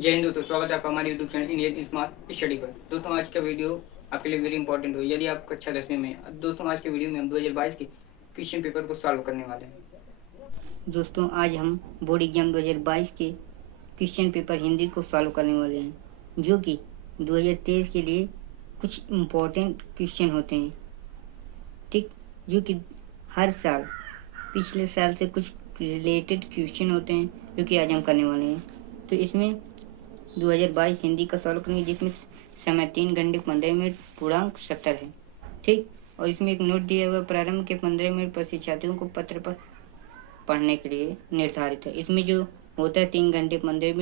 जय हिंद दोस्तों, स्वागत है आपका हमारे YouTube channel Indian smart study पर। दोस्तों आज का वीडियो आपके लिए वेरी इंपॉर्टेंट हो यदि आप कक्षा 10वीं में। दोस्तों आज के वीडियो में हम 2022 के क्वेश्चन पेपर को सॉल्व करने वाले हैं। दोस्तों आज हम बोर्ड एग्जाम 2022 के क्वेश्चन पेपर हिंदी को सॉल्व करने वाले हैं, जो कि 2023 के लिए कुछ इम्पोर्टेंट क्वेश्चन होते हैं, ठीक, जो कि हर साल पिछले साल से कुछ रिलेटेड क्वेश्चन होते हैं, जो कि आज हम करने वाले हैं। तो इसमें 2022 हिंदी का सॉल्व करेंगे, जिसमें समय 3 घंटे 15 मिनट, पूर्णांक 70 है, ठीक। और इसमें एक नोट दिया हुआ, प्रारंभ के 15 मिनट प्रशिक्षार्थियों को पत्र पर पढ़ने के लिए निर्धारित है। इसमें जो होता है 3 घंटे 15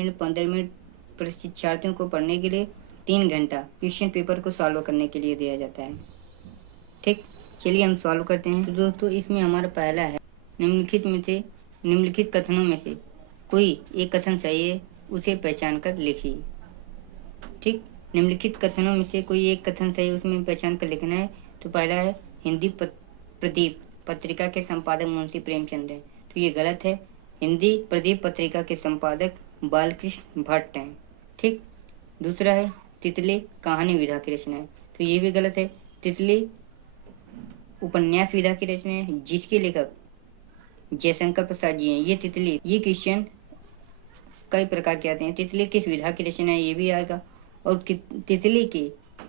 मिनट प्रशिक्षार्थियों को पढ़ने के लिए 3 घंटा क्वेश्चन पेपर को सॉल्व करने के लिए दिया जाता है, ठीक। चलिए हम सॉल्व करते हैं। तो दोस्तों इसमें हमारा पहला है, निम्नलिखित कथनों में से कोई एक कथन सही है, उसे पहचान कर लिखिए, ठीक। निम्नलिखित कथनों में से कोई एक कथन सही, उसमें पहचान कर लिखना है। तो पहला है, हिंदी प्रदीप पत्रिका के संपादक मुंशी प्रेमचंद है, तो ये गलत है। हिंदी प्रदीप पत्रिका के संपादक बालकृष्ण भट्ट हैं, ठीक। दूसरा है, तितली कहानी विधा की रचना है, तो ये भी गलत है। तितली उपन्यास विधा की रचना है, जिसके लेखक जयशंकर प्रसाद जी हैं। ये क्वेश्चन कई प्रकार के आते हैं। तितली किस विधा की रचना है, ये भी आएगा। और तितली के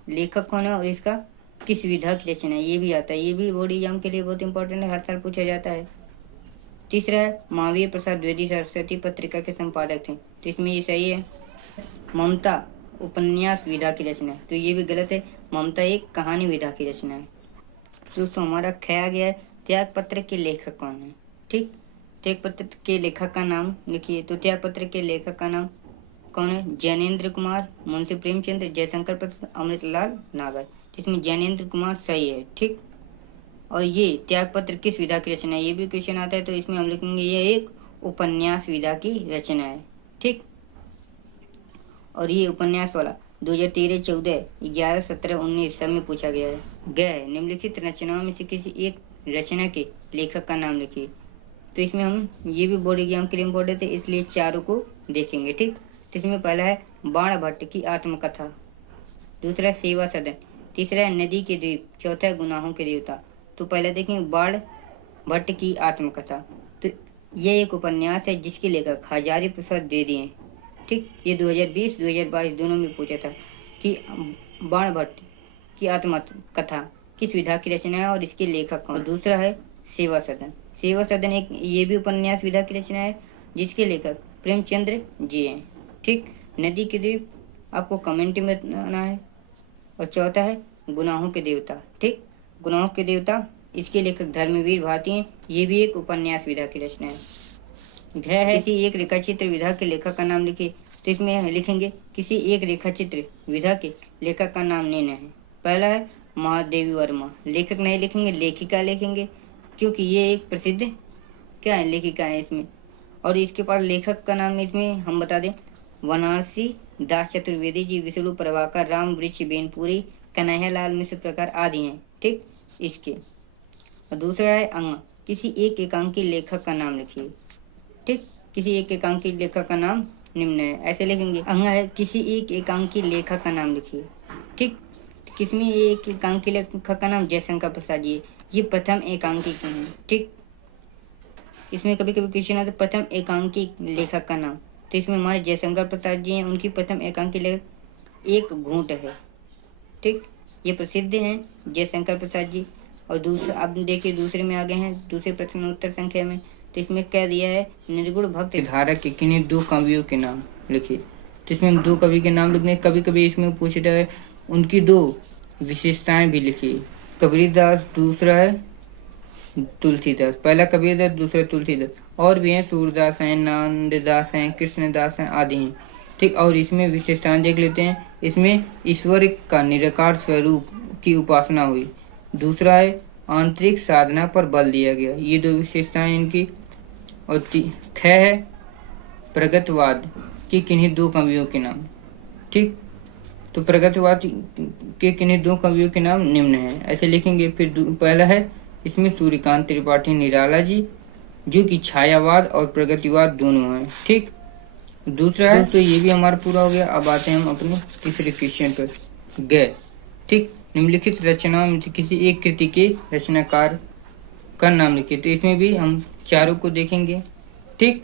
लेखक कौन है और इसका किस विधा की रचना है, ये भी आता है। ये भी बोर्ड एग्जाम के लिए बहुत इंपॉर्टेंट है, हर साल पूछा जाता है। तीसरा है, महावीर प्रसाद द्विवेदी सरस्वती पत्रिका के संपादक थे, तो इसमें ये सही है। ममता उपन्यास विधा की रचना है, तो ये भी गलत है। ममता एक कहानी विधा की रचना है। दोस्तों हमारा ख आ गया है, त्याग पत्र के लेखक कौन है, ठीक। त्याग पत्र के लेखक का नाम लिखिए। तो त्याग पत्र के लेखक का नाम कौन है? ज्ञानेंद्र कुमार, मुंशी प्रेमचंद, जयशंकर प्रसाद, अमृतलाल नागर। जिसमें ज्ञानेंद्र कुमार सही है, ठीक। और ये त्याग पत्र किस विधा की रचना है, ये भी क्वेश्चन आता है, तो इसमें हम लिखेंगे ये एक उपन्यास विधा की रचना है, ठीक। और ये उपन्यास वाला 2013, 14, 11, 17, 19 सब में पूछा गया है। गए निम्नलिखित रचनाओं में से किसी एक रचना के लेखक का नाम लिखिए। तो इसमें हम ये भी बोर्ड एग्जाम के लिए इम्पोर्टेंट है, इसलिए चारों को देखेंगे, ठीक। तो इसमें पहला है बाण भट्ट की आत्मकथा, दूसरा है सेवा सदन, तीसरा है नदी के द्वीप, चौथा है गुनाहों के देवता। तो पहले देखेंगे बाण भट्ट की आत्मकथा। तो ये एक उपन्यास है जिसके लेखक हजारी प्रसाद द्विवेदी हैं, ठीक। ये 2020 2022 दोनों में पूछा था कि बाण भट्ट की आत्मकथा किस विधा की रचना है और इसके लेखक कौन। दूसरा है सेवा सदन। सेवा सदन एक ये भी उपन्यास विधा की रचना है, जिसके लेखक प्रेमचंद्र जी हैं, ठीक। नदी के द्वीप आपको कमेंट में बताना है। और चौथा है गुनाहों के देवता, ठीक। गुनाहों के देवता इसके लेखक धर्मवीर भारती हैं, ये भी एक उपन्यास विधा की रचना है। घ है, किसी एक रेखाचित्र विधा के लेखक का नाम लिखिए। तो इसमें लिखेंगे किसी एक रेखाचित्र विधा के लेखक का नाम निम्न है। पहला है महादेवी वर्मा, लेखक नहीं लिखेंगे, लेखिका लिखेंगे, क्योंकि ये एक प्रसिद्ध क्या है, लेखिका है इसमें। और इसके पास लेखक का नाम इसमें हम बता दें, बनारसी दास चतुर्वेदी जी, विष्णु प्रभाकर, राम वृक्ष बेनपुरी, कन्हैया लाल मिश्र प्रकार आदि हैं, ठीक। इसके और दूसरा है अंग, किसी एक एकांकी लेखक का नाम लिखिए, ठीक। किसी एक एकांकी लेखक का नाम निम्न है, ऐसे लिखेंगे। अंग है, किसी एक एकांकी लेखक का नाम लिखिए, ठीक। किसमें एक एकांकी लेखक का नाम जयशंकर प्रसाद जी, ये प्रथम एकांकी के हैं, ठीक। इसमें कभी कभी क्वेश्चन आता है प्रथम एकांकी लेखक का नाम, तो इसमें हमारे जयशंकर प्रसाद जी हैं, उनकी प्रथम एकांकी लेखक एक घूंट है, ठीक। ये प्रसिद्ध हैं जयशंकर प्रसाद जी। और दूसरा अब देखिए दूसरे में आ गए हैं, दूसरे प्रश्नोत्तर संख्या में। तो इसमें क्या दिया है, निर्गुण भक्त धारक के किन्हीं 2 कवियों के नाम लिखिए। तो इसमें हम 2 कवि के नाम लिखने, कभी कभी इसमें पूछता है उनकी 2 विशेषताएं भी लिखिए। कबीरदास, दूसरा है तुलसीदास, पहला कबीरदास, दूसरा तुलसीदास। और भी हैं, सूरदास हैं, नंददास हैं, कृष्णदास हैं आदि हैं, ठीक। और इसमें विशेषताएं देख लेते हैं। इसमें ईश्वर का निराकार स्वरूप की उपासना हुई। दूसरा है आंतरिक साधना पर बल दिया गया, ये 2 विशेषताएं इनकी। और ख है प्रगतवाद के किन्हीं 2 कवियों के नाम, ठीक। तो प्रगतवाद के किन्हीं 2 कवियों के नाम निम्न है, ऐसे लिखेंगे। फिर पहला है इसमें सूर्यकांत त्रिपाठी निराला जी, जो कि छायावाद और प्रगतिवाद दोनों हैं, ठीक। दूसरा है तो ये भी हमारा पूरा हो गया। अब आते हैं हम अपने तीसरे क्वेश्चन पर। गए, ठीक, निम्नलिखित रचना में से किसी एक कृति के रचनाकार का नाम लिखिए। तो इसमें भी हम चारों को देखेंगे, ठीक।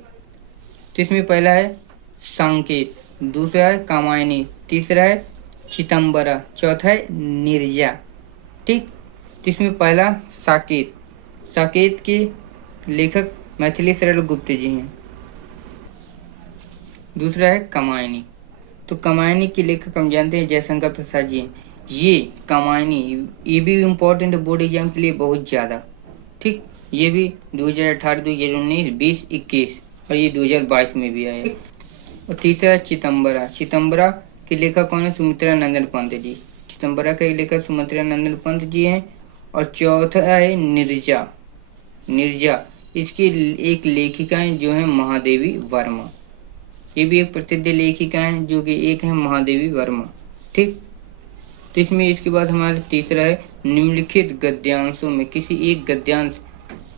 तो इसमें पहला है सांकेत, दूसरा है कामायनी, तीसरा है चिदंबरा, चौथा है नीरजा, ठीक। तो इसमें पहला साकेत, साकेत के लेखक मैथिली शरण गुप्त जी हैं। दूसरा है कामायनी, तो कामायनी के लेखक हम जानते हैं जयशंकर प्रसाद जी हैं। ये कामायनी ये भी इम्पोर्टेंट है बोर्ड एग्जाम के लिए बहुत ज़्यादा, ठीक। ये भी 2018, 2019, 20, 21 और ये 2022 में भी आया। और तीसरा चिदंबरा, चिदंबरा के लेखक कौन है? सुमित्रा नंदन पंत जी। चिदंबरा के लेखक सुमित्रा नंदन पंत जी हैं। और चौथा है नीरजा, नीरजा इसकी एक लेखिका है जो है महादेवी वर्मा। ये भी एक प्रसिद्ध लेखिका है जो कि एक है महादेवी वर्मा, ठीक। तो इसमें इसके बाद हमारा तीसरा है निम्नलिखित गद्यांशों में किसी एक गद्यांश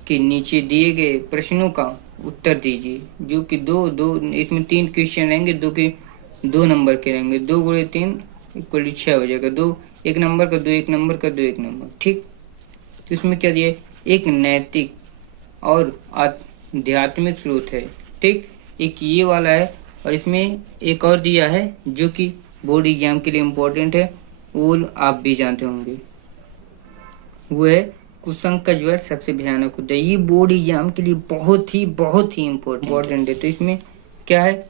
के नीचे दिए गए प्रश्नों का उत्तर दीजिए। जो कि दो इसमें 3 क्वेश्चन रहेंगे, जो कि 2 नंबर के रहेंगे। 2 गुणे 3 इक्वल 6 हो जाएगा। 2 1 नंबर का, 2 1 नंबर का, 2 1 नंबर, ठीक। तो इसमें क्या दिया? एक नैतिक और आध्यात्मिक स्रोत है, ठीक। एक ये वाला है और इसमें एक और दिया है जो कि बोर्ड एग्जाम के लिए इम्पोर्टेंट है, वो आप भी जानते होंगे। वो है कुसंग का ज्वर सबसे भयानक होता है। ये बोर्ड एग्जाम के लिए बहुत ही इम्पोर्टेंट है। तो इसमें क्या है?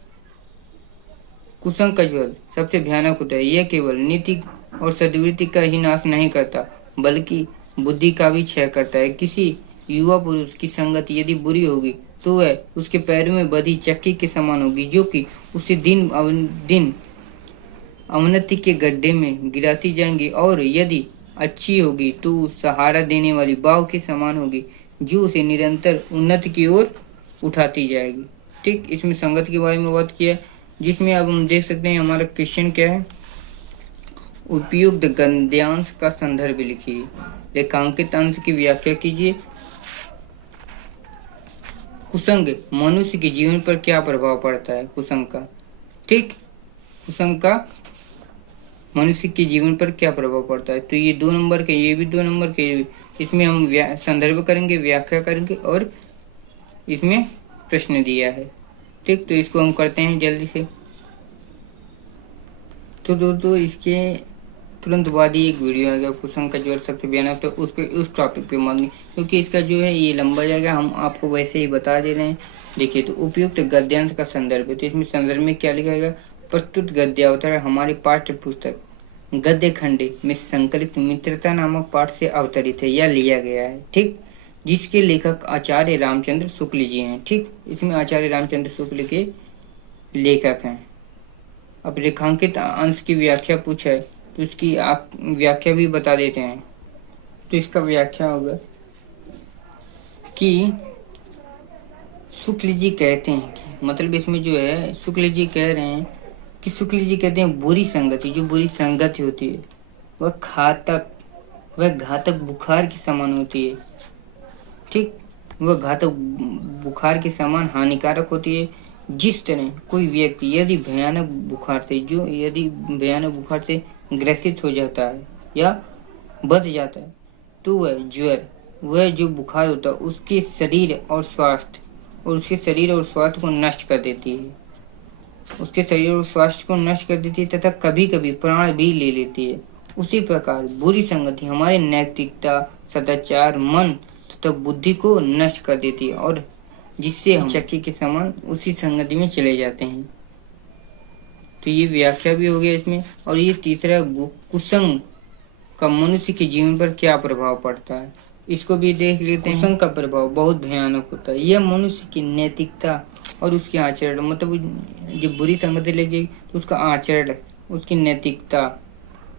कुसंग का ज्वर सबसे भयानक होता है। यह केवल नीति और सद्वृत्ति का ही नाश नहीं करता बल्कि बुद्धि का भी क्षय करता है। किसी युवा पुरुष की संगति यदि बुरी होगी तो वह उसके पैरों में बधी चक्की के समान होगी, जो कि उसे दिन दिन अवनति के गड्ढे में गिराती जाएंगी, और यदि अच्छी होगी तो सहारा देने वाली बाव के समान होगी जो उसे निरंतर उन्नति की ओर उठाती जाएगी, ठीक। इसमें संगत के बारे में बात किया, जिसमें अब हम देख सकते हैं हमारा क्वेश्चन क्या है। उपयुक्त गद्यांश का संदर्भ लिखिए, रेखांकित अंश की व्याख्या कीजिए। कुसंग मनुष्य के जीवन पर क्या प्रभाव पड़ता है? कुसंग का, ठीक, कुसंग का मनुष्य के जीवन पर क्या प्रभाव पड़ता है? तो ये 2 नंबर के, ये भी 2 नंबर के। इसमें हम संदर्भ करेंगे, व्याख्या करेंगे और इसमें प्रश्न दिया है, ठीक। तो इसको हम करते हैं जल्दी से। तो दोस्तों इसके तुरंत बाद ही एक वीडियो आएगा कुसंग का ज्वर सबसे भयानक, तो उस पे उस टॉपिक पे मांगे, क्योंकि इसका जो है ये लंबा जाएगा, हम आपको वैसे ही बता दे रहे हैं। देखिए, तो उपयुक्त गद्यांश का संदर्भ है। तो इसमें संदर्भ में क्या लिखा गया? प्रस्तुत गद्यावतार हमारी पाठ्य पुस्तक गद्य खंडे में संकलित मित्रता नामक पाठ से अवतरित है या लिया गया है, ठीक। जिसके लेखक आचार्य रामचंद्र शुक्ल जी हैं, ठीक। इसमें आचार्य रामचंद्र शुक्ल के लेखक हैं। अब रेखांकित अंश की व्याख्या पूछा है तो इसकी आप व्याख्या भी बता देते हैं। तो इसका व्याख्या होगा कि शुक्ल जी कहते हैं कि, मतलब इसमें जो है शुक्ल जी कह रहे हैं कि शुक्ल जी कहते हैं बुरी संगति, जो बुरी संगति होती है वह घातक बुखार के समान होती है, ठीक। वह घातक बुखार के समान हानिकारक होती है। जिस तरह कोई व्यक्ति यदि भयानक बुखार से ग्रसित हो जाता है या बढ़ जाता है तो वह जो बुखार होता है उसके शरीर और स्वास्थ्य को नष्ट कर देती है, उसके शरीर और स्वास्थ्य को नष्ट कर देती है तथा कभी कभी प्राण भी ले लेती है। उसी प्रकार बुरी संगति हमारी नैतिकता, सदाचार, मन तथा बुद्धि को नष्ट कर देती है और जिससे हम चक्की के समान उसी संगति में चले जाते हैं। तो ये व्याख्या भी हो गया इसमें। और ये तीसरा, कुसंग का मनुष्य के जीवन पर क्या प्रभाव पड़ता है, इसको भी देख लेते हैं। कुसंग का प्रभाव बहुत भयानक होता है। यह मनुष्य की नैतिकता और उसके आचरण, मतलब जब बुरी संगति लग जाएगी तो उसका आचरण, उसकी नैतिकता,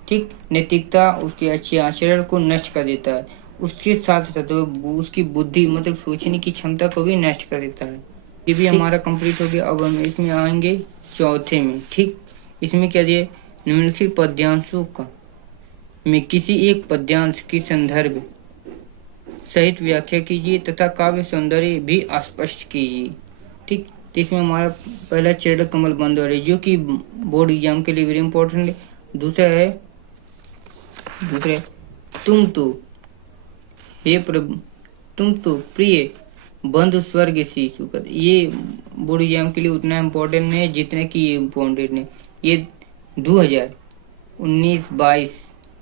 ठीक, नैतिकता उसके अच्छे आचरण को नष्ट कर देता है। उसके साथ साथ उसकी बुद्धि, मतलब सोचने की क्षमता को भी नष्ट कर देता है। ये भी हमारा कंप्लीट हो गया। अब हम इसमें आएंगे चौथे में, ठीक। इसमें क्या दिया? निम्नलिखित पद्यांशों का में किसी एक पद्यांश की संदर्भ सहित व्याख्या कीजिए तथा काव्य सौंदर्य भी स्पष्ट कीजिए, ठीक। तो इसमें हमारा पहला चरण कमल बंद हो रहा है, जो कि बोर्ड एग्जाम के लिए वेरी इंपॉर्टेंट है। दूसरा है तुम तो हे प्रभु, तुम तो प्रिय बंधु स्वर्ग से सुखद। ये बोर्ड एग्जाम के लिए उतना इम्पोर्टेंट है जितना कि ये इम्पोर्टेंट है। ये 2019, 22,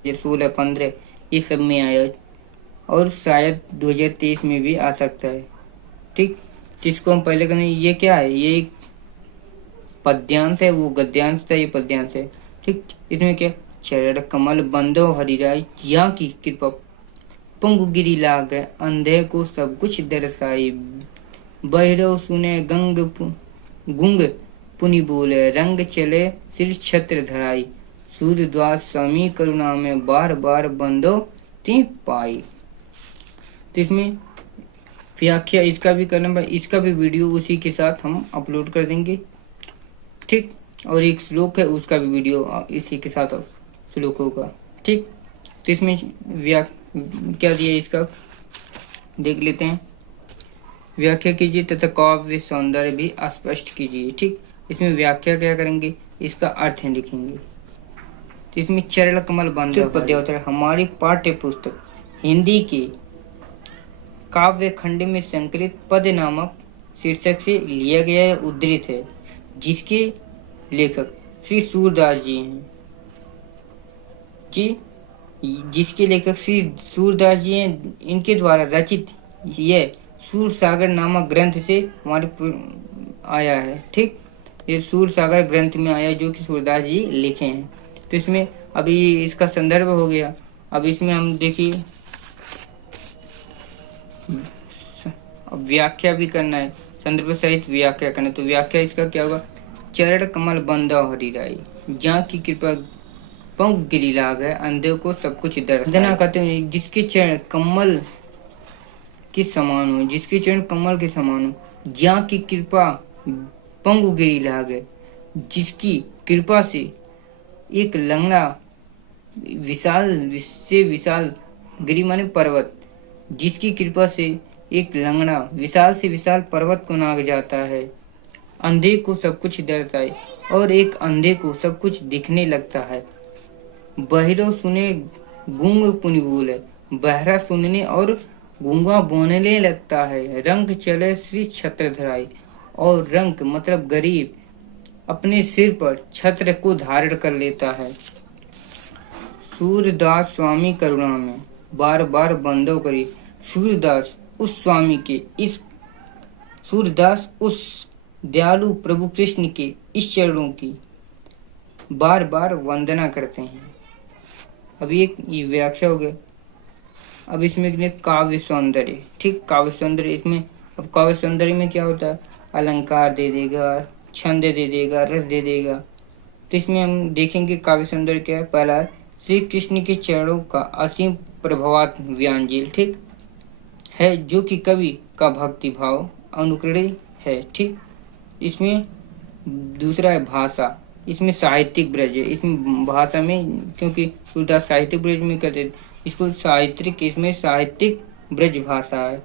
16, 15 ये सब में आया और शायद 2023 में भी आ सकता है। ठीक, जिसको हम पहले करें, ये क्या है, ये एक पद्यांश है, वो गद्यांश था, ये पद्यांश है। ठीक, इसमें क्या, चरण कमल बंदो हरिराय, जिया की कृपा पंगु गिरी लाग, अंधे को सब कुछ दर्शाई, बहिरो सुने गुंग पुनि बोले, रंग चले सिर छत्र धराई, सूर्यद्वार स्वामी करुणा में बार बार बंदो ती पाई। तो इसमें व्याख्या इसका भी करना पड़ेगा, इसका भी वीडियो उसी के साथ हम अपलोड कर देंगे। ठीक, और एक श्लोक है, उसका भी वीडियो इसी के साथ श्लोक होगा। ठीक, तो इसमें क्या दिया इसका देख लेते हैं। व्याख्या कीजिए तथा काव्य सौंदर्य भी स्पष्ट कीजिए। ठीक, इसमें व्याख्या क्या करेंगे, इसका अर्थ है लिखेंगे। तो इसमें चरण कमल बंद पद्य होता है। हमारी पाठ्य पुस्तक हिंदी के काव्य खंड में संकलित पद नामक शीर्षक से लिया गया है, उद्धृत है, जिसके लेखक श्री सूरदास जी हैं। जिसके लेखक श्री सूरदास जी हैं, इनके द्वारा रचित यह सूर सागर नामक ग्रंथ से हमारे आया है। ठीक, ये सूर सागर ग्रंथ में आया जो कि सूरदास जी लिखे हैं। तो इसमें अभी इसका संदर्भ हो गया। अब इसमें हम देखिए व्याख्या भी करना है, संदर्भ सहित व्याख्या करना है। तो व्याख्या इसका क्या होगा, चरण कमल बंदा हरिराई, जहाँ की कृपा पंख गिरी लाग है, अंधे को सब कुछ दर्शना करते हैं, जिसके चरण कमल के समान हो, जिसके चरण कमल के समान हो, जहाँ की कृपा पंगु गिरी लाग है, जिसकी कृपा से एक लंगड़ा विशाल से विशाल, गिरी माने पर्वत, जिसकी कृपा से एक लंगड़ा विशाल से विशाल पर्वत को नाग जाता है, अंधे को सब कुछ दर्शाए और एक अंधे को सब कुछ दिखने लगता है, बहिरो सुने गूंग पुनि बोले, बहरा सुनने और गूंगा बोलने लगता है, रंग चले श्री छत्र धराई, और रंग मतलब गरीब अपने सिर पर छत्र को धारण कर लेता है, सूरदास स्वामी करुणा में बार बार बंदो करी। सूरदास उस स्वामी के, इस सूरदास उस दयालु प्रभु कृष्ण के इस चरणों की बार बार वंदना करते हैं। अभी एक ये व्याख्या हो गया। अब इसमें काव्य सौंदर्य। ठीक, काव्य सौंदर्य, इसमें अब काव्य सौंदर्य में क्या होता है, अलंकार दे देगा, छंद दे देगा, रस दे देगा। तो इसमें हम देखेंगे काव्य सौंदर्य क्या है। पहला श्री कृष्ण के चरणों का असीम प्रभावात व्यांजल, ठीक है, जो कि कवि का भक्ति भाव अनुकरणीय है। ठीक, इसमें दूसरा है भाषा, इसमें साहित्यिक ब्रज है, इसमें भाषा में, क्योंकि सूरदास साहित्यिक ब्रज में करते इसको साहित्यिक, इसमें साहित्यिक ब्रज भाषा है।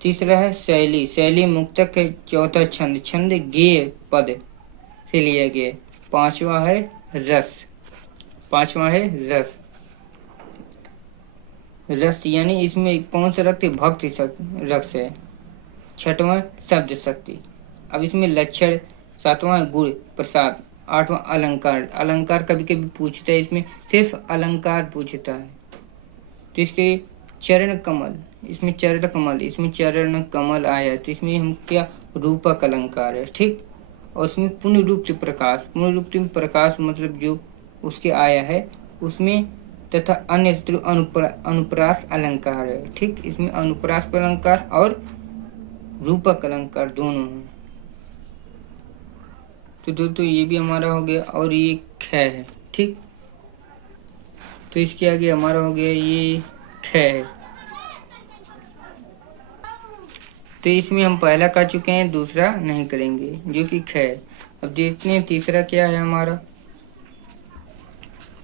तीसरा है शैली, शैली मुक्तक है। चौथा छंद, छंद गेय पद से लिया गया। पांचवा है रस, रस यानी इसमें कौन सा रक्त, भक्ति रस है। छठवां शब्द शक्ति। अब इसमें लक्षण, सातवां गुण प्रसाद, आठवां अलंकार। अलंकार कभी कभी पूछता है, इसमें सिर्फ अलंकार पूछता है। तो इसके चरण कमल, इसमें चरण कमल आया, तो इसमें हम क्या, रूपक अलंकार है। ठीक, और उसमें पुनरुक्त प्रकाश मतलब जो उसके आया है उसमें, तथा अन्य अनुप्रास अलंकार है। ठीक, इसमें अनुप्रास अलंकार और रूपक अलंकार दोनों हैं। तो दोस्तों ये भी हमारा हो गया, और ये ख है। ठीक, तो इसके आगे हमारा हो गया ये ख है। तो इसमें हम पहला कर चुके हैं, दूसरा नहीं करेंगे, जो कि ख है। अब देखते हैं तीसरा क्या है हमारा।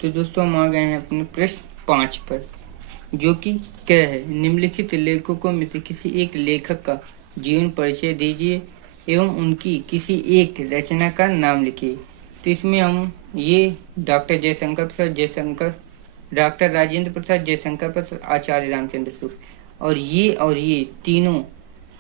तो दोस्तों हम आ गए हैं अपने प्रश्न 5 पर, जो कि क है। निम्नलिखित लेखकों में से किसी एक लेखक का जीवन परिचय दीजिए। एवं उनकी किसी एक रचना का नाम लिखिए। तो इसमें हम ये डॉक्टर जयशंकर, डॉक्टर राजेंद्र प्रसाद, जयशंकर प्रसाद, आचार्य रामचंद्र शुक्ल और ये तीनों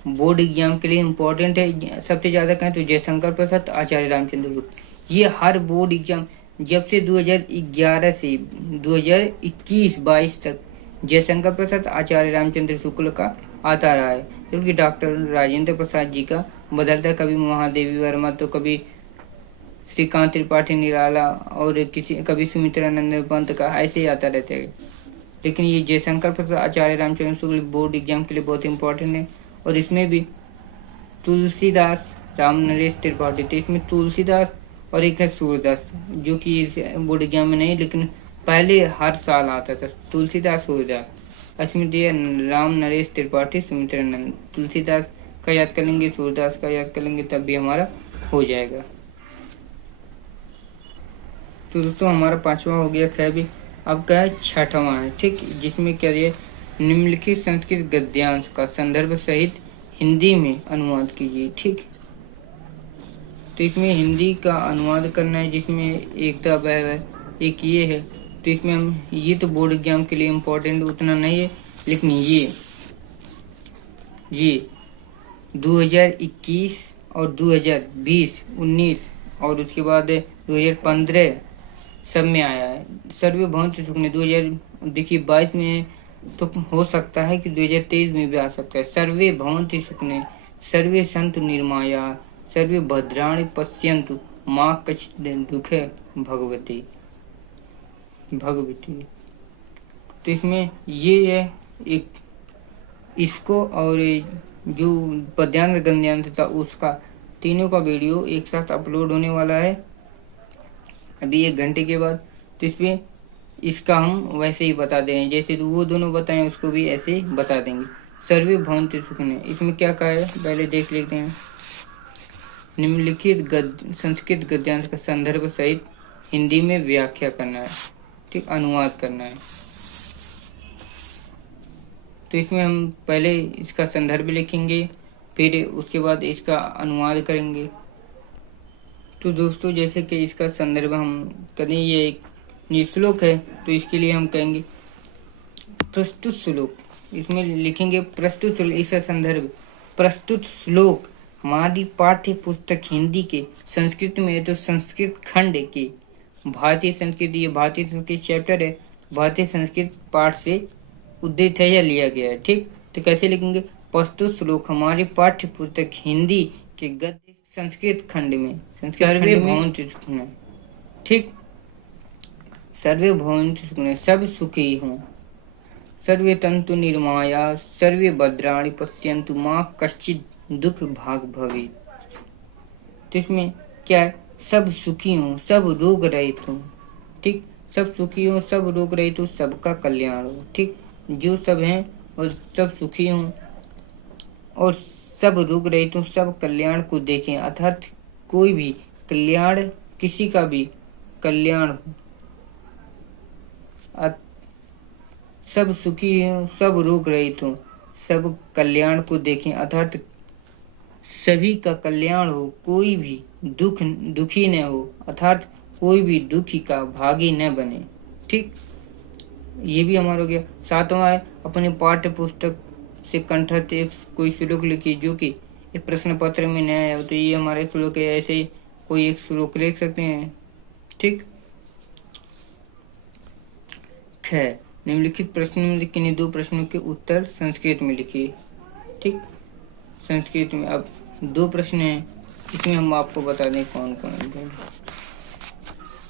बोर्ड एग्जाम के लिए इम्पोर्टेंट है। सबसे ज्यादा कहें तो जयशंकर प्रसाद, आचार्य रामचंद्र शुक्ल। ये हर बोर्ड एग्जाम जब से 2011 से 2021-22 तक जयशंकर प्रसाद, आचार्य रामचंद्र शुक्ल का आता रहा है, जबकि डॉक्टर राजेंद्र प्रसाद जी का बदलता, कभी महादेवी वर्मा तो कभी श्रीकांत त्रिपाठी निराला और कभी सुमित्रानंद पंत का ऐसे ही आता रहता है। लेकिन ये जयशंकर प्रसाद, आचार्य रामचंद्र शुक्ल बोर्ड एग्जाम के लिए बहुत इंपॉर्टेंट है। और इसमें भी तुलसीदास, राम नरेश त्रिपाठी, तो इसमें तुलसीदास और एक है सूरदास, जो कि इस बोर्ड एग्जाम में नहीं लेकिन पहले हर साल आता था। तुलसीदास, सूरदास, अस्मिता, राम नरेश त्रिपाठी, सुमित्रानंद। तुलसीदास का याद कर लेंगे, सूरदास का याद कर लेंगे, तब भी हमारा हो जाएगा। तो दोस्तों हमारा 5वां हो गया ख भी। अब क्या है 6वां है, ठीक, जिसमें क्या है निम्नलिखित संस्कृत गद्यांश का संदर्भ सहित हिंदी में अनुवाद कीजिए। ठीक, तो इसमें हिंदी का अनुवाद करना है, जिसमें एकता वह एक ये है। तो इसमें हम ये तो बोर्ड एग्जाम के लिए इम्पोर्टेंट उतना नहीं है, लेकिन ये 2021 और 2020, 19 और उसके बाद 2015 सब में आया है। सर्वे भवन्तु सुखिनः 2000 देखिए 22 में तो हो सकता है कि 2023 में भी आ सकता है। सर्वे भवन्तु सुखिनः, सर्वे सन्तु निर्माया, सर्वे भद्राणि पश्यन्तु माँ कश्चित् दुःखे भगवती। तो इसमें ये है एक इसको और जो पद्यांश गद्यांश था उसका तीनों का वीडियो एक साथ अपलोड होने वाला है अभी 1 घंटे के बाद। तो इसमें इसका हम वैसे ही बता दे रहे हैं, जैसे तो वो दोनों बताएं उसको भी ऐसे ही बता देंगे। सर्वे भवन्तु सुखिनः, इसमें क्या कहा है पहले देख लेते हैं। निम्नलिखित संस्कृत गद्यांश का संदर्भ सहित हिंदी में व्याख्या करना है, ठीक, अनुवाद करना है। तो इसमें हम पहले इसका संदर्भ लिखेंगे, फिर उसके बाद इसका अनुवाद करेंगे। तो दोस्तों जैसे कि इसका संदर्भ हम करें, ये एक निश्लोक है, तो इसके लिए हम कहेंगे प्रस्तुत श्लोक। इसमें लिखेंगे प्रस्तुत, इसका संदर्भ प्रस्तुत श्लोक हमारी पाठ्य पुस्तक हिंदी के संस्कृत में है तो संस्कृत खंड के भारतीय संस्कृत, ये भारतीय संस्कृत चैप्टर है, भारतीय संस्कृत पाठ से उद्धृत है या लिया गया है। ठीक, तो कैसे लिखेंगे प्रस्तुत श्लोक हमारी पाठ्य पुस्तक हिंदी के गद्य संस्कृत खंड में, सर्वे भवन्तु सुखिनः, ठीक, सर्वे भवन्तु सुखिनः, सब सुखी हों, सर्वे तंतु निर्माया, सर्वे भद्राणि पश्यन्तु माँ कश्चित् दुख भाग भवेत्। तो इसमें क्या है, सब सुखी हों, सब रोग रहित हों, ठीक, सब सुखी हों, सब रोग रहित हो, सबका कल्याण हो, ठीक, जो सब हैं और सब सुखी हों और सब रोग रहित हों, सब कल्याण को देखें, अर्थात कोई भी कल्याण, किसी का भी कल्याण हो, सब सुखी हों, सब रोग रहित हों, सब कल्याण को देखें, अर्थात सभी का कल्याण हो, कोई भी दुखी न हो, अर्थात कोई भी दुखी का भागी न बने। ठीक, ये भी हमारा हो गया। 7वां है अपने पाठ्य पुस्तक से कंठस्थ एक कोई श्लोक लिखिए जो कि प्रश्न पत्र में न आया हो। तो ये हमारा श्लोक है, ऐसे ही कोई एक श्लोक लिख सकते हैं। ठीक, ख निम्नलिखित प्रश्न में किन्हीं 2 प्रश्नों के उत्तर संस्कृत में लिखिए। ठीक, संस्कृत में अब 2 प्रश्न हैं, इसमें हम आपको बता दें कौन कौन है।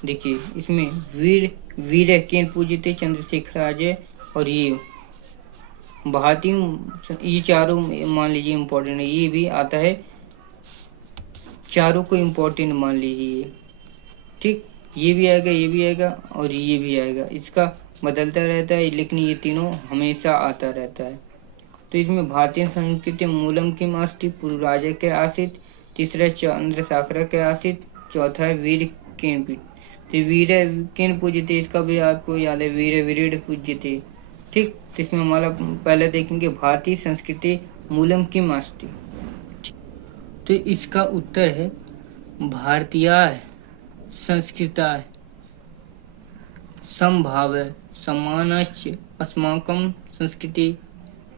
देखिए इसमें वीर केन पूजिते चंद्रशेखर आचार्य और ये भारतीय, ये चारों मान लीजिए इम्पोर्टेंट है, ये भी आता है, चारों को इम्पोर्टेंट मान लीजिए। ठीक, ये भी आएगा, ये भी आएगा और ये भी आएगा, इसका बदलता रहता है लेकिन ये तीनों हमेशा आता रहता है। तो इसमें भारतीय संस्कृति मूलम किम अस्ति, पूर्व राजा के आसित, तीसरा चंद्र साखरा के आसित, चौथा है वीर केन। तो वीर केन पूजते, इसका भी आपको याद है, वीर वीर पूजते। ठीक, तो इसमें हमारा पहले देखेंगे भारतीय संस्कृति मूलम किम अस्ति। तो इसका उत्तर है भारतीयाः संस्कृताः समभावः समानश्च अस्माकं संस्कृते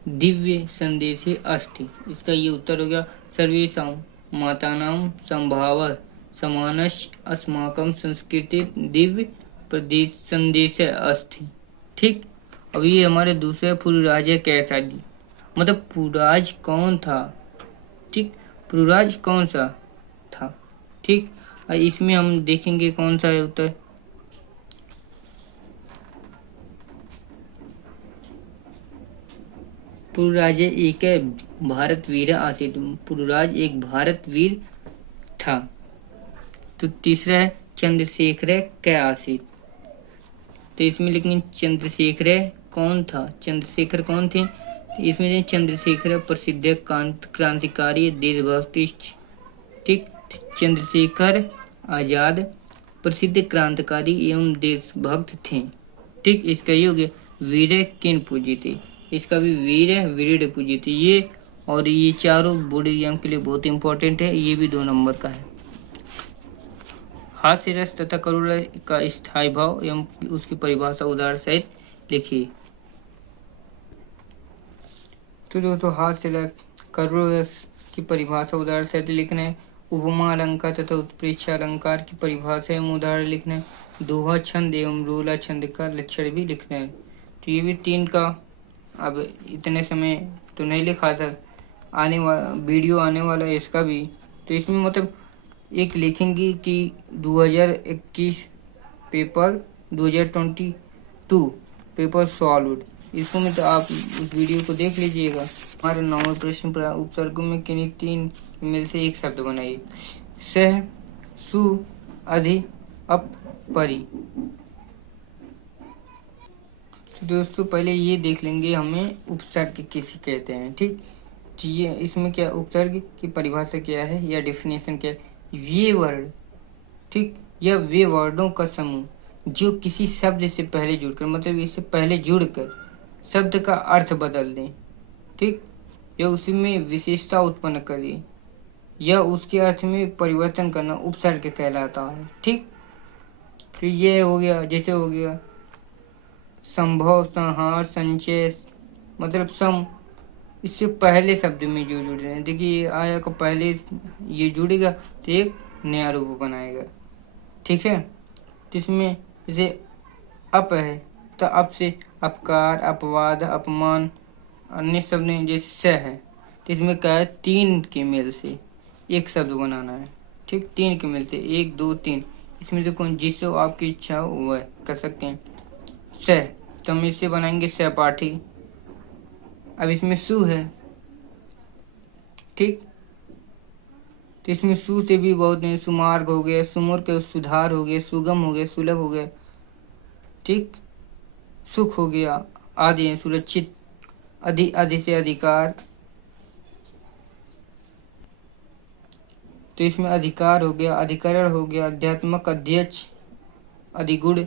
दिव्य संदेशे अस्ति। इसका ये उत्तर हो गया सर्वेषां मातानां समभावः समानश्च अस्माकं संस्कृते दिव्य प्रदेश संदेशे अस्ति। ठीक, अब ये हमारे दूसरे पुरुराज कैसा दी, मतलब पुरुराज कौन था। ठीक, पुरुराज कौन सा था। ठीक, इसमें हम देखेंगे कौन सा है उत्तर। पुरुराज एक भारतवीर आसीत्। पुरुराज एक भारतवीर था। तो तीसरा है चंद्रशेखर कै आसीत्। तो इसमें लिखेंगे चंद्रशेखर कौन था, चंद्रशेखर कौन थे। तो इसमें चंद्रशेखर प्रसिद्ध क्रांतिकारी देशभक्त। ठीक, चंद्रशेखर आजाद प्रसिद्ध क्रांतिकारी एवं देशभक्त थे। ठीक, इसका ये हो गया वीर किन पूजिते। इसका भी वीर है वीर पूजित ये, और ये चारों बोर्ड एग्जाम के लिए बहुत इंपॉर्टेंट है। ये भी 2 नंबर का है। हास्य रस तथा करुण का स्थायी भाव एवं उसकी परिभाषा उदाहरण सहित लिखिए। तो दोस्तों हास्य रस करुण रस की परिभाषा उदाहरण सहित लिखना है। उपमा अलंकार तथा उत्प्रेक्षा अलंकार की परिभाषा एवं उदाहरण लिखना है। दोहा छंद एवं रोला छंद का लक्षण भी लिखना है। तो ये भी 3 का, अब इतने समय तो नहीं लिखा सकता, वीडियो आने वाला है इसका भी। तो इसमें मतलब एक लिखेंगे कि 2021 पेपर 2022 पेपर सॉल्व। इसको में तो आप उस वीडियो को देख लीजिएगा। हमारे 9वें प्रश्न पर उपसर्गों में किन्हीं 3 में से एक शब्द बनाइए। सह, सु, अधि, अप, परि। दोस्तों पहले ये देख लेंगे हमें उपसर्ग किसे कहते हैं। ठीक, तो ये इसमें क्या उपसर्ग की परिभाषा क्या है या डेफिनेशन क्या है। ये वर्ड, ठीक, या वे वर्डों का समूह जो किसी शब्द से पहले जुड़कर, मतलब इससे पहले जुड़कर शब्द का अर्थ बदल दें। ठीक, या उसमें विशेषता उत्पन्न करे या उसके अर्थ में परिवर्तन करना उपसर्ग कहलाता है। ठीक, तो ये हो गया, जैसे हो गया संभव, संहार, संचय, मतलब सम, इससे पहले शब्द में जो जुड़ रहे हैं। देखिए आया का पहले ये जुड़ेगा तो एक नया रूप बनाएगा। ठीक है, तो इसमें जैसे अप है तो अप से अपकार, अपवाद, अपमान, अन्य शब्द जैसे स है तो इसमें क्या है 3 के मेल से एक शब्द बनाना है। ठीक, 3 के मेल से 1 2 3, इसमें से कौन जिससे आपकी इच्छा हो वह कर सकते हैं। स, तो हम इससे बनाएंगे सहपाठी। अब इसमें सु है। ठीक, तो इसमें सु से भी बहुत है, सुमार्ग हो गया, सुमुर के सुधार हो गया, सुगम हो गया, सुलभ हो गया। ठीक, सुख हो गया, आदि है सुरक्षित, अधि से अधिकार। तो इसमें अधिकार हो गया, अधिकरण हो गया, अध्यात्मक, अध्यक्ष, अधिगुण,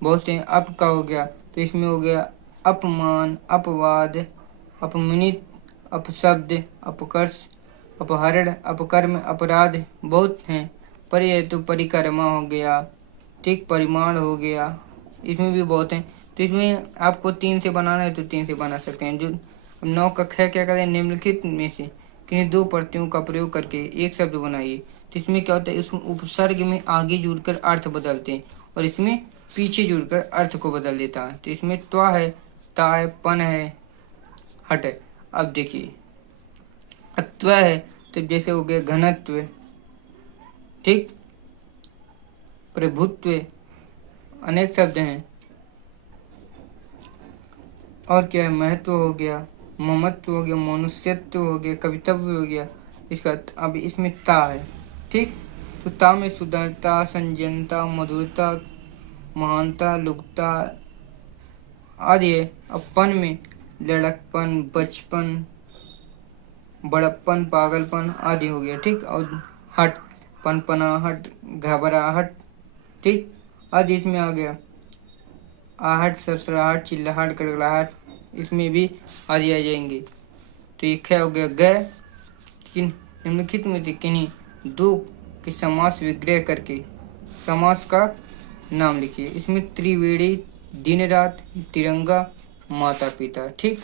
बहुत से। अप का हो गया तो इसमें हो गया अपमान, अपवाद, अपमानित, अपशब्द, अपकर्ष, अपहरण, अपकर्म, अपराध, बहुत हैं। पर तो परिक्रमा हो गया। ठीक, परिमाण हो गया, इसमें भी बहुत हैं। तो इसमें आपको 3 से बनाना है तो 3 से बना सकते हैं। जो 9 कक्षा क्या करें, निम्नलिखित में से किन्हीं 2 प्रत्ययों का प्रयोग करके एक शब्द बनाइए। तो इसमें क्या होता है, इसमें उपसर्ग में आगे जुड़कर अर्थ बदलते हैं और इसमें पीछे जुड़कर अर्थ को बदल देता है। तो इसमें त्वा है, ता है, पन है, हट है। अब देखिए अत्व है तो जैसे हो गया घनत्व, ठीक, प्रभुत्व, अनेक शब्द हैं। और क्या है, महत्व हो गया, ममत्व हो गया, मनुष्यत्व हो गया, कवितव्य हो गया। इसका अब इसमें ता है। ठीक, तो ता में सुंदरता, संजनता, मधुरता, महानता, लुकता आदि है। अब पन में लड़कपन, बचपन, बड़प्पन, पागलपन आदि हो गया। ठीक, और हट, पनपनाहट, घबराहट, ठीक, आदि इसमें आ गया। आहट, सरसराहट, चिल्लाहट, गड़गड़ाहट, इसमें भी आदि आ जाएंगे। तो एक हो गया ग, निम्नलिखित में से किन्हीं दो के समास विग्रह करके समास का नाम लिखिए। इसमें त्रिवेणी, दिन रात, तिरंगा, माता पिता। ठीक,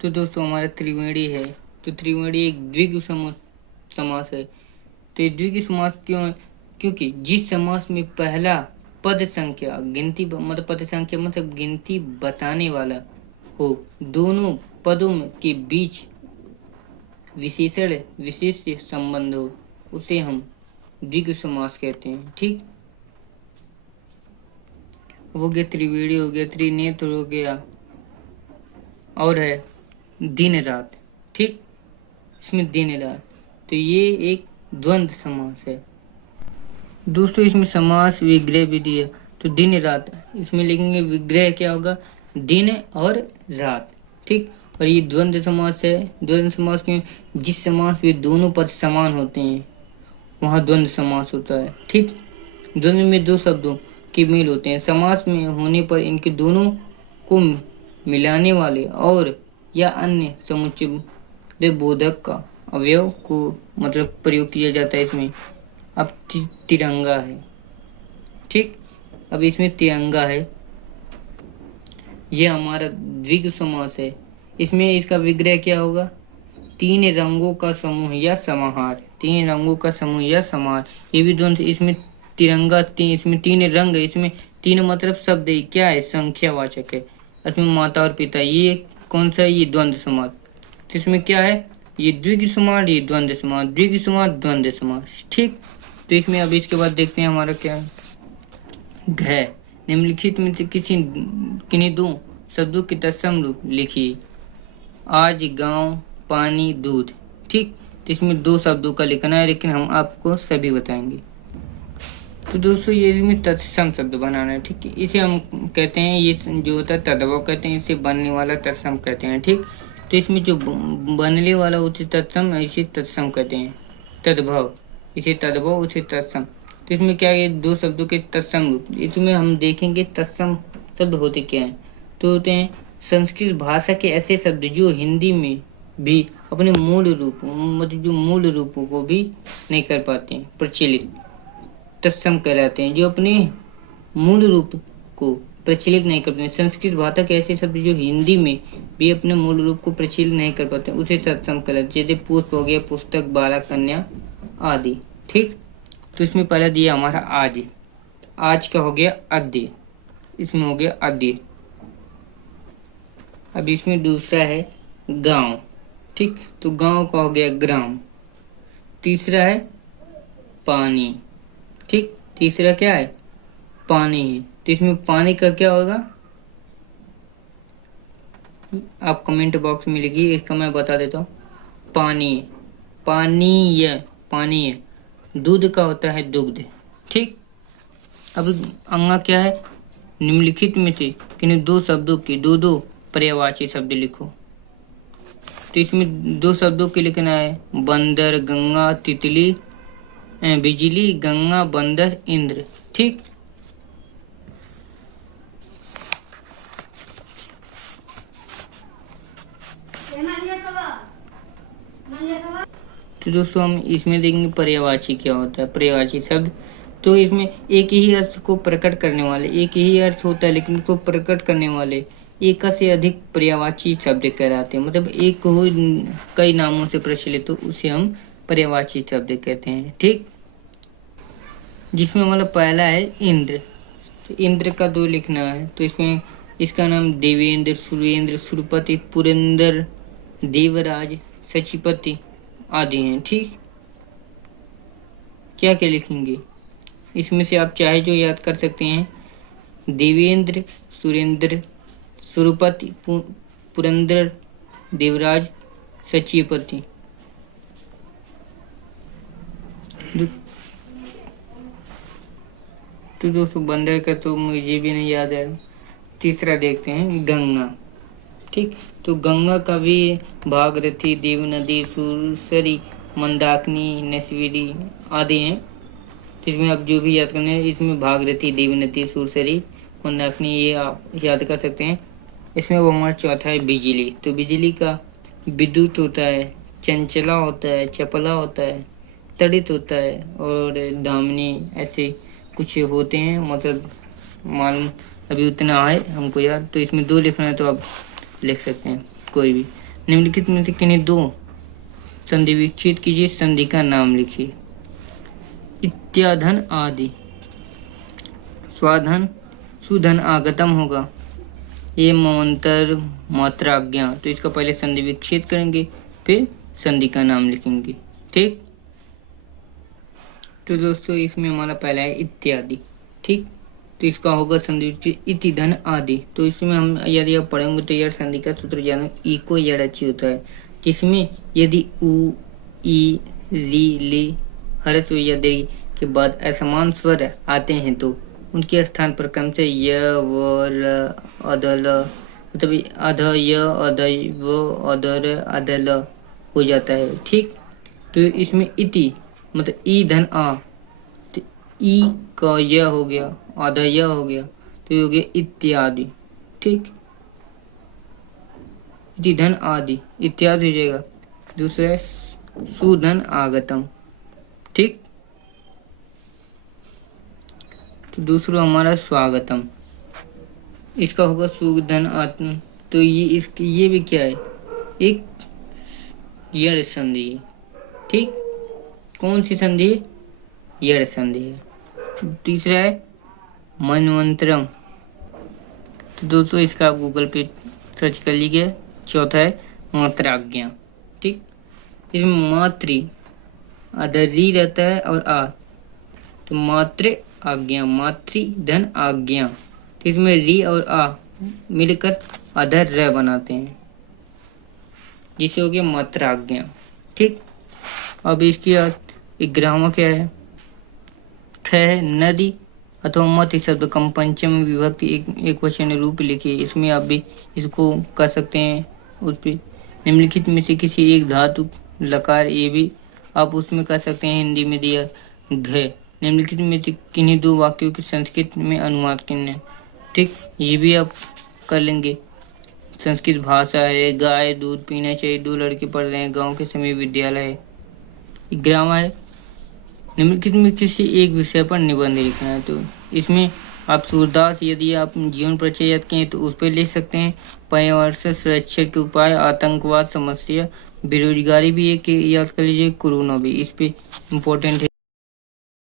तो दोस्तों हमारा त्रिवेणी है, तो त्रिवेणी एक द्विगु समास है। तो ये द्विगु समास क्यों है? क्योंकि जिस समास में पहला पद संख्या गिनती मतलब पद संख्या मतलब गिनती बताने वाला हो, दोनों पदों के बीच विशेषण विशेष संबंध हो, उसे हम द्विगु समास कहते हैं। ठीक, हो गया त्रिवेणी, हो गया त्रिनेत्र, हो गया और है दिन रात। ठीक, इसमें दिन रात, तो ये एक द्वंद्व समास है। दोस्तों इसमें समास विग्रह भी दिया, तो दिन रात इसमें लिखेंगे विग्रह क्या होगा, दिन और रात। ठीक, और ये द्वंद्व समास है। द्वंद्व समास में जिस समास में दोनों पद समान होते हैं वहां द्वंद्व समास होता है। ठीक, द्वंद्व में दो शब्दों के मेल होते हैं, समास में होने पर इनके दोनों को मिलाने वाले और या अन्य समुच्चय बोधक का अवयव को मतलब प्रयोग किया जाता है इसमें। अब तिरंगा है। ठीक, अब इसमें तिरंगा है, यह हमारा द्विगु समास है। इसमें इसका विग्रह क्या होगा, तीन रंगों का समूह या समाहार, तीन रंगों का समूह या समाहार, ये भी दोनों। इसमें तिरंगा इसमें तीन रंग है, इसमें तीन मतलब शब्द है, क्या है, संख्यावाचक है। इसमें माता और पिता, ये कौन सा, ये द्वंद्व समास। तो इसमें क्या है, ये द्विगु समास, ये द्वंद्व समास, द्विगु समास, द्वंद्व समास। ठीक, तो इसमें अब इसके बाद देखते हैं हमारा क्या है, घ। निम्नलिखित में से किन्हीं दो शब्दों के तत्सम रूप लिखिए। आज, गांव, पानी, दूध। ठीक, तो इसमें दो शब्दों का लिखना है, लेकिन हम आपको सभी बताएंगे। तो दोस्तों ये इसमें तत्सम शब्द बनाना है। ठीक, इसे हम कहते हैं, ये जो होता है तद्भव कहते हैं, इसे बनने वाला तत्सम कहते हैं। ठीक, तो इसमें जो बनने वाला उसे तत्सम, इसे तत्सम कहते हैं, तद्भव, इसे तद्भव, उसे तत्सम। तो इसमें क्या है, दो शब्दों के तत्सम रूप। इसमें हम देखेंगे तत्सम शब्द होते क्या हैं, तो होते हैं संस्कृत भाषा के ऐसे शब्द जो हिंदी में भी अपने मूल रूप मतलब जो मूल रूपों को भी नहीं कर पाते हैं, प्रचलित तत्सम कहलाते हैं, जो अपने मूल रूप को प्रचलित नहीं करते। संस्कृत भाषा के ऐसे शब्द जो हिंदी में भी अपने मूल रूप को प्रचलित नहीं कर पाते, उसे तत्सम कहलाते हैं। जैसे पुष्प हो गया, पुस्तक, बाला, कन्या आदि। ठीक, तो इसमें पहला दिया हमारा आज, आज का हो गया अद्य, इसमें हो गया अद्य। अब इसमें दूसरा है गांव। ठीक, तो गांव का हो गया ग्राम। तीसरा है पानी। ठीक, तीसरा क्या है, पानी है, तो इसमें पानी का क्या होगा, आप कमेंट बॉक्स में लिखिए, इसका मैं बता देता हूँ। पानी, पानी है, पानी है। दूध का होता है दुग्ध। ठीक, अब अंगा क्या है, निम्नलिखित में से किन्हीं दो शब्दों के दो दो पर्यायवाची शब्द लिखो। तो इसमें दो शब्दों के लिखना है, बंदर, गंगा, तितली, बिजली, गंगा, बंदर, इंद्र। ठीक, तो दोस्तों हम इसमें देखेंगे पर्यायवाची क्या होता है। पर्यायवाची शब्द, तो इसमें एक ही अर्थ को प्रकट करने वाले, एक ही अर्थ होता है लेकिन उसको प्रकट करने वाले एक से अधिक पर्यायवाची शब्द कहलाते हैं। मतलब एक हो कई नामों से प्रचलित तो उसे हम पर्यायवाची शब्द कहते हैं। ठीक, जिसमें मतलब पहला है इंद्र। तो इंद्र का दो लिखना है, तो इसमें इसका नाम देवेंद्र, सुरेंद्र, सुरपति, पुरंदर, देवराज, सचिपति आदि हैं। ठीक, क्या क्या लिखेंगे, इसमें से आप चाहे जो याद कर सकते हैं, देवेंद्र, सुरेंद्र, सुरपति, पुरंदर, देवराज, सचिपति। तो दोस्तों बंदर का तो मुझे भी नहीं याद है। तीसरा देखते हैं गंगा। ठीक, तो गंगा का भी भागीरथी, देवनदी, सुरसरी, मंदाकिनी, नसवीरी आदि हैं। इसमें आप जो भी याद करना है, इसमें भागीरथी, देवनदी, सुरसरी, मंदाकिनी ये आप याद कर सकते हैं। इसमें वो हमारा चौथा है बिजली। तो बिजली का विद्युत होता है, चंचला होता है, चपला होता है, तड़ित होता है और दामिनी, ऐसे कुछ होते हैं। मतलब मालूम अभी उतना है हमको याद, तो इसमें 2 लिखना है तो आप लिख सकते हैं कोई भी। निम्नलिखित में से किन्हीं 2 संधि विच्छेद कीजिए, संधि का नाम लिखिए। इत्याधन आदि, स्वाधन सुधन आगतम होगा, ये मवंतर मात्राज्ञा, तो इसका पहले संधि विच्छेद करेंगे फिर संधि का नाम लिखेंगे। ठीक, तो दोस्तों इसमें हमारा पहला है इत्यादि। ठीक, तो इसका होगा संधि विच्छेद इति धन आदि। तो इसमें हम यदि आप पढ़ेंगे तो यार संधि का सूत्र जानो, ई को यड़ची होता है, जिसमें यदि उ ई ली ली हर्ष या दीर्घ के बाद असमान स्वर आते हैं तो उनके स्थान पर क्रम से य व ल अदल, मतलब अध य अद व अदर अदल हो जाता है। ठीक, तो इसमें इति मतलब ई धन आ, तो ई का य हो गया, आधा य हो गया, तो ये हो गया इत्यादि। ठीक, इति धन आदि, इत्यादि हो जाएगा। दूसरा है सुधन आगतम। ठीक, तो दूसरा हमारा स्वागतम, इसका होगा सुधन आत्म। तो ये भी क्या है, एक यड़ संधि है। ठीक, कौन सी संधि है, यड़ संधि है। तीसरा है मनवंतरम, तो दोस्तों इसका आप गूगल पे सर्च कर लीजिए। चौथा है मात्राज्ञा। ठीक, इसमें मातृ अदर री रहता है और आ, तो मातृ आज्ञा, मातृ धन आज्ञा, तो इसमें री और आ मिलकर अधर र बनाते हैं, जिसे हो गया मात्राज्ञा। ठीक, अब इसकी एक ग्रामर क्या है, ख नदी अथवा मत शब्द कम पंचम विभक्ति एक वचन रूप लिखिए। इसमें आप भी इसको कर सकते हैं। उस पे निम्नलिखित में से किसी एक धातु लकार, ये भी आप उसमें कर सकते हैं। हिंदी में दिया घ, निम्नलिखित में से किन्हीं 2 वाक्यों के संस्कृत में अनुवाद करना। ठीक, ये भी आप कर लेंगे। संस्कृत भाषा है, गाय दूध पीना चाहिए, 2 लड़के पढ़ रहे हैं, गांव के समय विद्यालय है। ग्रामर है, निम्नलिखित में किसी एक विषय पर निबंध लिखना है। तो इसमें आप सूरदास यदि आप जीवन परिचय याद किए तो उस पर लिख सकते हैं। पर्यावरण से सुरक्षा के उपाय, आतंकवाद समस्या, बेरोजगारी भी एक याद कर लीजिए, कोरोना भी इस पे इम्पोर्टेंट है।